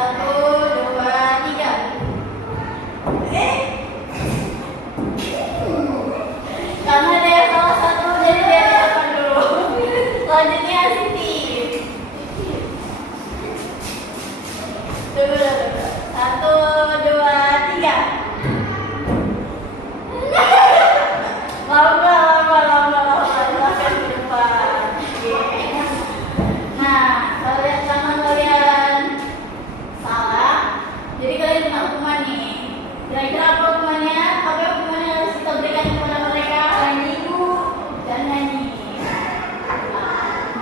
Satu, dua, tiga. Karena dia salah satu, jadi dia siapa dulu? Selanjutnya Siti. Tunggu. Satu, dua, tiga. Lama. Silahkan ke depan. Nah, karena kalian salah, jadi kalian kena hukuman nih. Kira-kira apa hukumannya? Apa hukumannya harus kita berikan kepada mereka? Nyanyi Bu, dan nyanyi.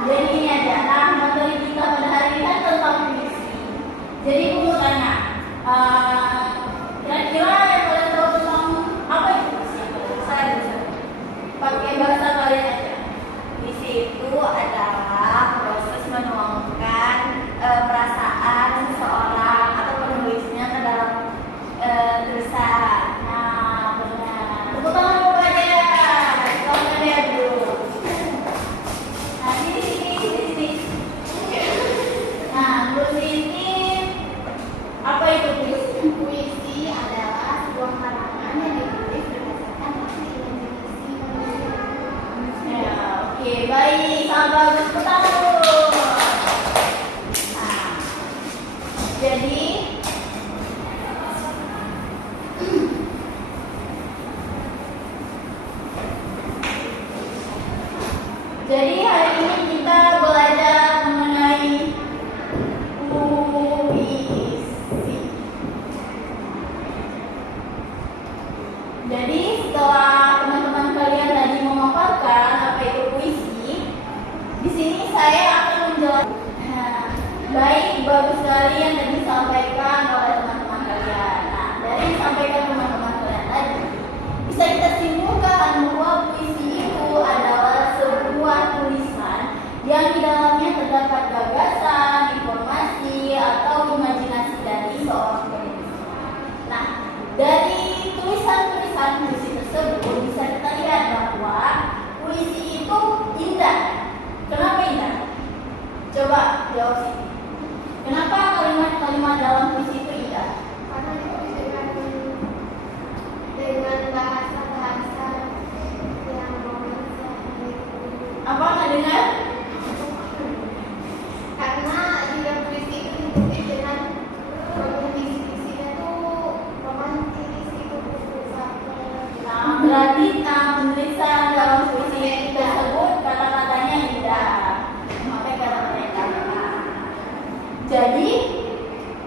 Jadi ini aja. Nah, materi kita pada hari ini kan tentang puisi. Jadi aku mau tanya, kira-kira kalian tahu tentang apa itu puisi? Saya bisa pakai bahasa kalian aja. Puisi itu adalah proses menuangkan perasaan seseorang atau penulisnya ke dalam tulisan. Nah, benar. Tepuk tangan dulu aja. Kamu lihat dulu. Nah, sini. Nah, puisi ini apa itu puisi? Puisi adalah sebuah karangan yang ditulis berdasarkan hasil imajinasi manusia. Ya, oke, baik. Sangat bagus. Pertama dulu. Nah, jadi hari ini kita belajar mengenai puisi. Jadi setelah teman-teman kalian tadi memaparkan apa itu puisi, di sini saya akan menjelaskan. Baik, bagus sekali yang tadi disampaikan oleh teman-teman kalian. Nah, dari yang disampaikan teman-teman kalian tadi, bisa kita simpulkan bahwa puisi itu adalah sebuah tulisan yang di dalamnya terdapat gagasan, informasi, atau imajinasi dari seorang penulis. Nah, dari tulisan-tulisan puisi tersebut bisa kita lihat bahwa puisi itu indah. Kenapa indah? Coba jawab sih. Kenapa kalimat-kalimat dalam puisi itu indah? Karena ditulis dengan bahasa yang romantis. Apa nggak dengar? Karena juga puisi itu ditulis dengan diksi-diksinya tuh romantis gitu. Nah, berarti penulisan dalam puisi tersebut kata-katanya indah. Makanya kata-katanya indah. Jadi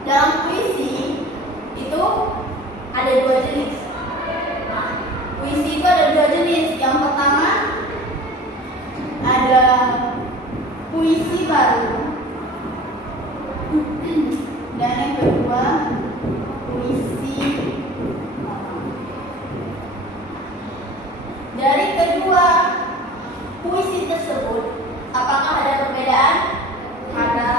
dalam puisi itu ada dua jenis. Nah, puisi itu ada dua jenis. Yang pertama ada puisi baru, dan yang kedua puisi lama. Dari kedua puisi tersebut, apakah ada perbedaan? Ada.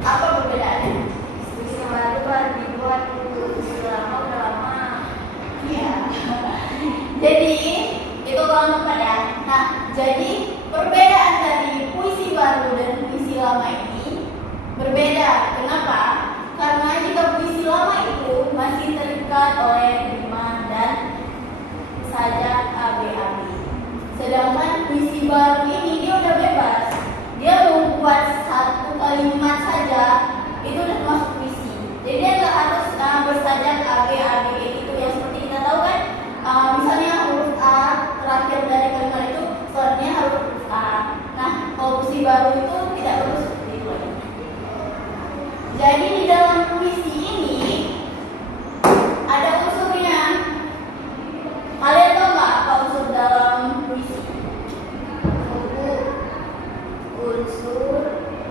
Apa perbedaannya? Puisi baru dibuat puisi lama udah lama. Iya. Jadi itu kelompok ya. Nah, jadi perbedaan dari puisi baru dan puisi lama ini berbeda. Kenapa? Karena jika puisi lama itu masih terikat oleh rima dan sajak AB-AB. Sedangkan puisi baru ini dia udah bebas. Dia membuat satu kalimat saja itu udah termasuk puisi. Jadi dia nggak harus bersajak AB-AB itu yang seperti kita tahu kan. Misalnya huruf A terakhir dari kalimat itu selanjutnya huruf A. Nah, kalau puisi baru itu tidak perlu seperti itu. Jadi di dalam puisi ini ada unsurnya. Kalian tahu nggak apa unsur dalam puisi? Unsur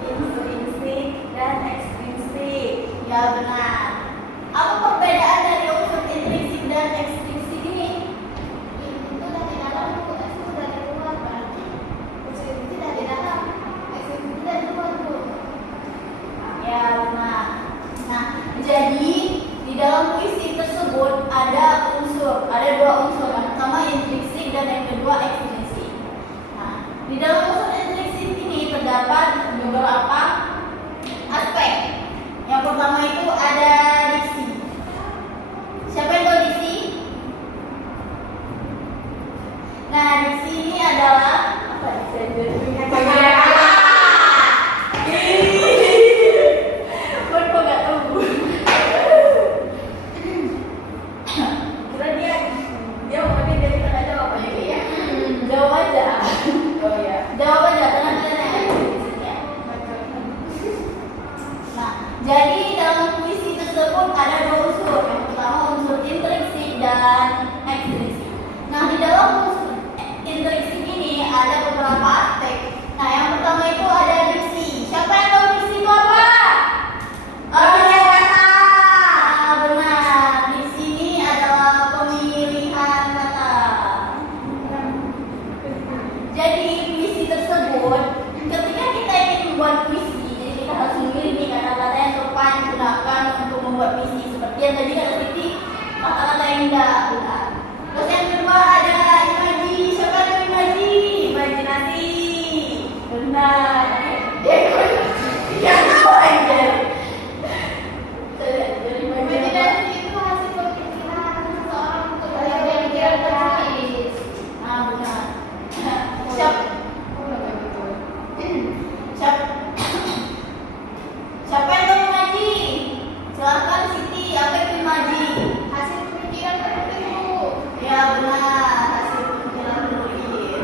intrinsik dan ekstrinsik. Ya benar. Apa perbedaan dari unsur intrinsik dan ekstrinsik ini? Itu dari dalam, itu dari luar berarti. Unsur itu dari dalam, ekstrim itu dari luar Bu. Ya benar. Nah, jadi di dalam puisi tersebut ada dua unsur. Yang pertama intrinsik dan yang kedua ekstrinsik. Nah, di dalam unsur intrinsik ini terdapat beberapa aspek. Yang pertama Jadi dalam puisi tersebut ada dua unsur. Yang pertama unsur intrinsik dan ekstrinsik. Nah, di dalam unsur intrinsik ini ada beberapa aspek. Nah, yang pertama itu ada diksi. Siapa yang tahu diksi itu apa? Pemilihan kata. Nah, benar. Diksi ini adalah pemilihan kata. Jadi puisi tersebut, ketika kita ingin membuat puisi, jadi kita harus memilih nih kata-kata yang tepat digunakan untuk membuat puisi. Seperti yang tadi kata Siti, kata-kata yang indah, benar. Terus yang kedua ada imaji. Siapa yang imaji? Imajinasi. Benar. Ya, tahu aja. Imajinasi itu hasil pemikiran seseorang untuk berpikir tertulis. Ah, benar. Siapa? Siapa yang tahu imaji? Silakan Siti, apa itu imaji? Hasil pemikiran tertulis, Bu. Ya, benar, hasil pemikiran penulis.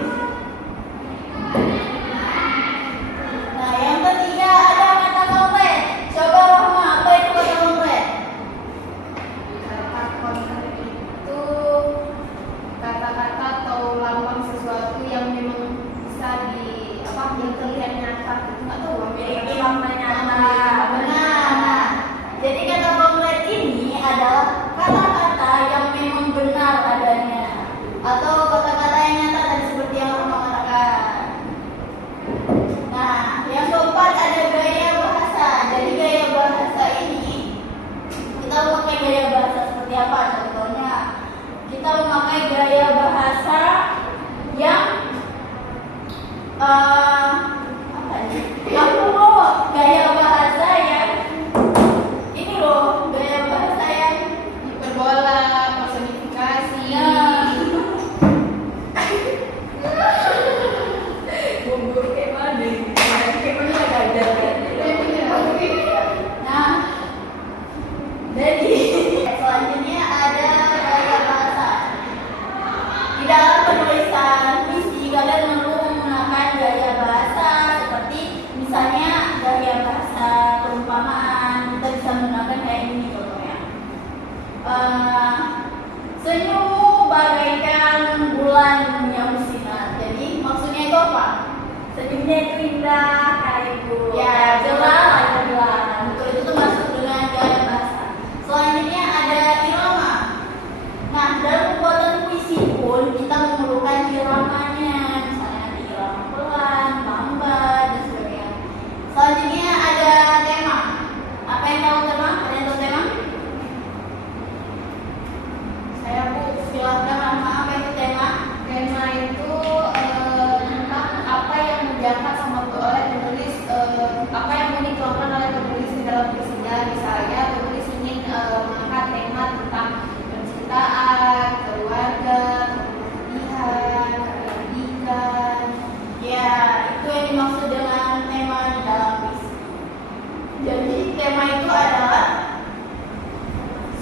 Nah, yang ketiga ada kata konkret. Coba Rahma, apa itu kata konkret? Kata konkret itu kata-kata atau lambang sesuatu yang memang bisa yang terlihat nyata. Nggak tahu, Memiliki makna nyata. Benar. Jadi kata konkret ini adalah kata-kata yang memang benar adanya, atau kata-kata yang nyata tadi seperti yang Rahma katakan. Nah, yang keempat ada gaya bahasa. Jadi gaya bahasa ini kita memakai gaya bahasa seperti apa? Contohnya kita memakai gaya bahasa yang apa nih? Aku mau gaya bahasa yang ini loh, gaya bahasa yang hiperbola, personifikasi. gugur kayak mana? Kayak mana ada kan? Nah, jadi selanjutnya ada gaya bahasa. Di dalam penulisan puisi kalian perlu menggunakan gaya bahasa seperti misalnya gaya bahasa perumpamaan. Kita bisa menggunakan kayak ini contohnya. Senyummu bagaikan bulan yang bersinar. Jadi maksudnya itu apa? Senyumnya itu indah kaliku. Ya, jelas ada bulan. Betul, itu termasuk dengan gaya bahasa. Selanjutnya ada irama. Nah, dalam pembuatan puisi pun kita memerlukan iramanya. Misalnya ada irama pelan, lambat, dan sebagainya. Selanjutnya ada tema. Apa yang tahu tema? Ada yang tahu tema? Saya Bu, silahkan Rahma, apa itu tema? Tema itu tentang apa yang menjangkau sama oleh penulis, apa yang mau dituangkan oleh penulis di dalam puisinya. Misalnya penulis ingin mengangkat tema tentang percintaan, keluarga, kesedihan, pendidikan. Ya, itu yang dimaksud dengan tema di dalam puisi. Jadi tema itu adalah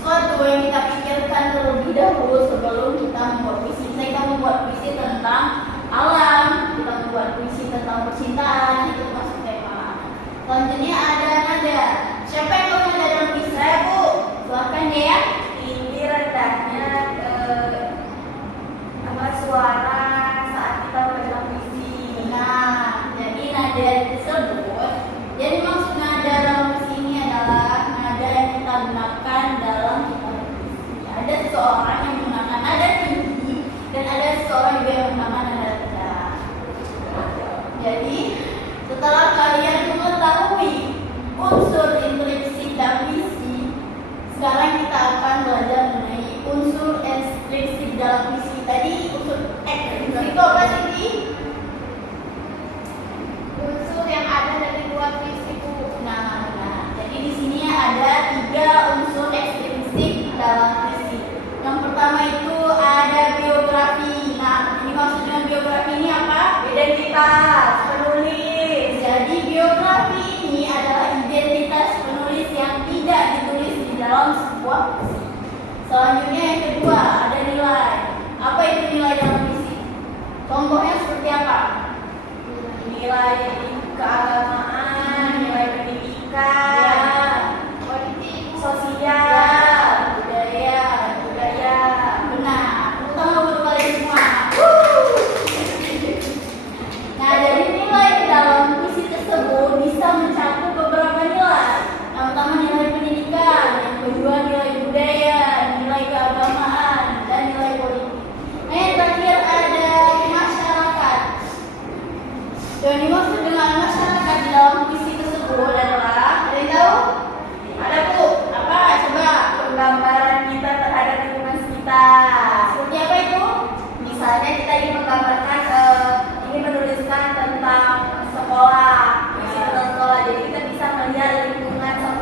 suatu yang kita pikirkan terlebih dahulu sebelum kita membuat puisi. Misalnya kita membuat puisi tentang alam, kita membuat puisi tentang percintaan, itu termasuk tema. Selanjutnya ada nada. Siapa yang tahu nada dalam puisi? Saya Bu, silahkan ya. Tinggi rendahnya suara saat kita membaca puisi. Nah, jadi nada tersebut, jadi maksud nada dalam puisi ini adalah nada yang kita gunakan dalam kita berpuisi. Ada seseorang yang menggunakan nada tinggi dan ada seseorang juga yang menggunakan nada rendah. Jadi setelah kalian mengetahui unsur intrinsik dan puisi, sekarang kita akan belajar mengenai unsur ekstrinsik dalam puisi. Tadi unsur ekstrinsik itu apa sih? Unsur yang ada dari buat puisi, Bu. Nah, jadi di sini ada 3 unsur ekstrinsik dalam puisi. Yang pertama itu ada biografi. Nah, ini maksud dengan biografi ini apa? Identitas penulis. Jadi biografi ini adalah identitas penulis yang tidak ditulis di dalam sebuah puisi. Selanjutnya yang kedua ada nilai. Apa itu nilai dalam puisi? Contohnya seperti apa? Nilai keagamaan, nilai pendidikan. Ya,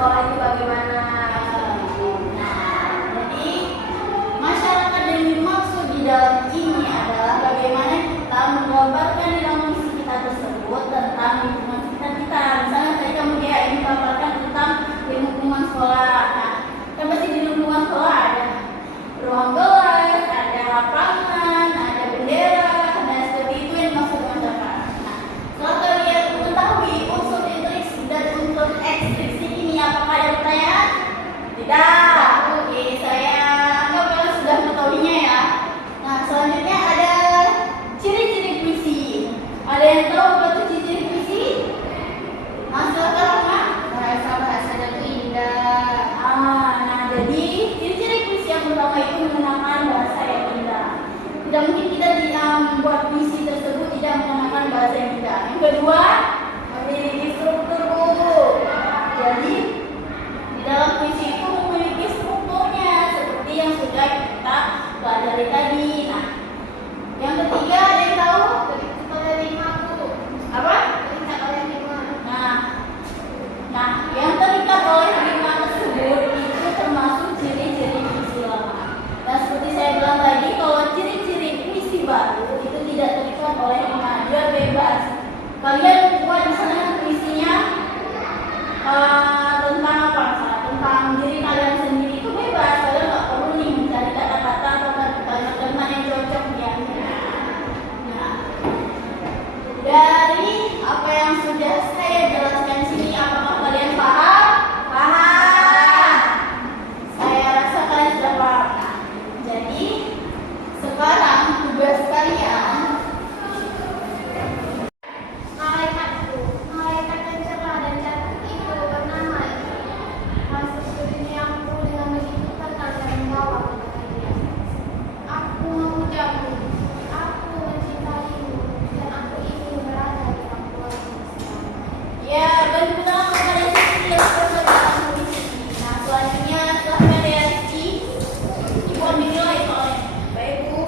sekolah itu bagaimana? Nah, jadi masyarakat yang dimaksud di dalam ini adalah bagaimana kita menggambarkan di dalam misi kita tersebut tentang lingkungan sekitar kita. Misalnya tadi kamu dia ingin menggambarkan tentang lingkungan sekolah. Nah, kan pasti di lingkungan sekolah ada ruang kelas, ada lapangan, ada bendera, dan seperti itu yang dimaksud masyarakat. Nah, setelah kalian mengetahui unsur intrinsik dan unsur ekstrinsik ini, apakah ada pertanyaan? Tidak. Oke, saya anggap kalian sudah mengetahuinya ya. Nah, selanjutnya ada ciri-ciri puisi. Ada yang tahu apa itu ciri-ciri puisi? Silakan, Mak. Bahasanya tuh indah. Nah, jadi ciri-ciri puisi yang pertama itu menggunakan bahasa yang indah. Tidak mungkin kita membuat puisi tersebut tidak menggunakan bahasa yang indah. Yang kedua, memiliki struktur, Bu. Jadi di dalam puisi itu memiliki strukturnya seperti yang sudah kita pelajari tadi. Nah, yang ketiga ada yang tahu? Pada 5 Bu. Apa? Terikat oleh 5. Nah, yang terikat oleh 5 tersebut itu termasuk ciri-ciri puisi lama. Dan seperti saya bilang tadi, kalau ciri-ciri puisi baru itu tidak terikat oleh 5, dia bebas. Kalian buat misalnya puisinya tentang apa? Tentang diri kalian sendiri itu bebas. Kalian nggak perlu nih mencari kata-kata atau kalimat-kalimat yang cocok ya. Nah, dari apa yang sudah saya jelaskan sini, apakah kalian paham? Paham. Saya rasa kalian sudah paham. Nah, jadi sekarang tugas kalian. Malaikat yang cerah dan cantik itu bernama Ibu. Masuk ke duniaku dengan begitu tenang dan membawa kebahagiaan. Aku memujamu, aku mencintaimu, dan aku ingin berada di pangkuanmu selama. Ya, benar kepada Siti yang persoalan puisi. Nah, selanjutnya silahkan ya Siti. Ibu ambil nilai soalnya. Baik Bu.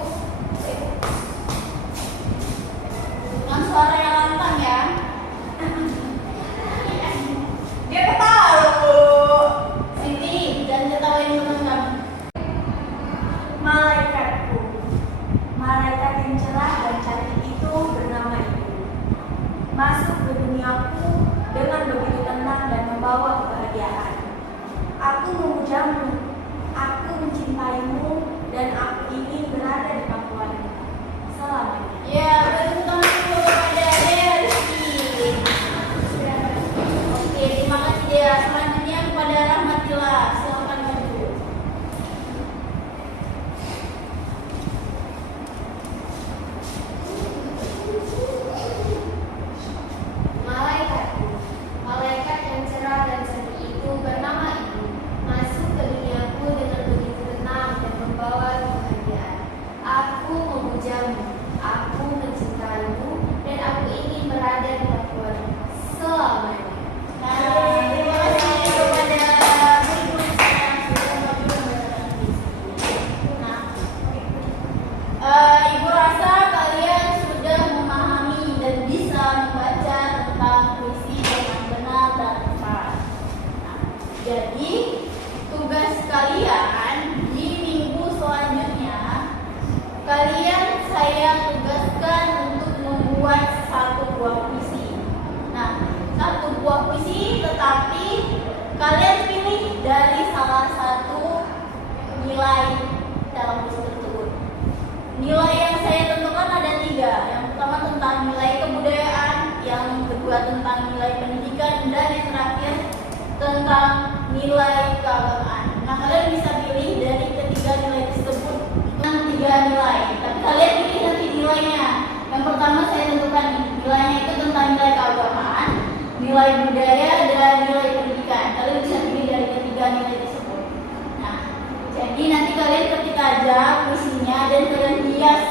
Dengan suara yang lantang ya. Dia ketawa Bu. Siti, jangan ketawain teman kamu. Malaikatku, malaikat yang cerah dan cantik itu bernama Ibu. Masuk ke duniaku dengan begitu tenang dan membawa kebahagiaan. Aku memujamu, aku mencintaimu, dan aku ingin berada di pangkuanmu selamanya. Ya, beri tangan dulu kepada Dea Rizky. Oke, terima kasih Dea. Selanjutnya kepada Rahmatillah. Silakan maju. Malaikatku, malaikat yang cerah dan cantik itu bernama Ibu. Masuk ke duniaku dengan begitu tenang dan membawa kebahagiaan. Aku memujamu, aku mencintaimu, dan aku ingin berada di pangkuanmu selamanya. Nah, terima kasih kepada guru saya yang sudah maju membacakan puisi. Nah, Ibu rasa kalian sudah memahami dan bisa membaca tentang puisi dengan benar dan tepat. Nah, jadi tugas kalian di minggu selanjutnya, kalian saya tugaskan untuk membuat satu buah puisi. Nah, satu buah puisi, tetapi kalian pilih dari salah satu nilai dalam puisi tersebut. Nilai yang saya tentukan ada 3. Yang pertama tentang nilai kebudayaan, yang kedua tentang nilai pendidikan, dan yang terakhir tentang nilai keagamaan. Nah, kalian bisa pilih dari ketiga nilai tersebut dengan 3 nilai. Tapi kalian pilih nanti nilainya. Yang pertama saya tentukan nilainya itu tentang nilai keagamaan, nilai budaya, dan nilai pendidikan. Kalian bisa pilih dari ketiga nilai tersebut. Nah, jadi nanti kalian ketik aja puisinya dan kalian hias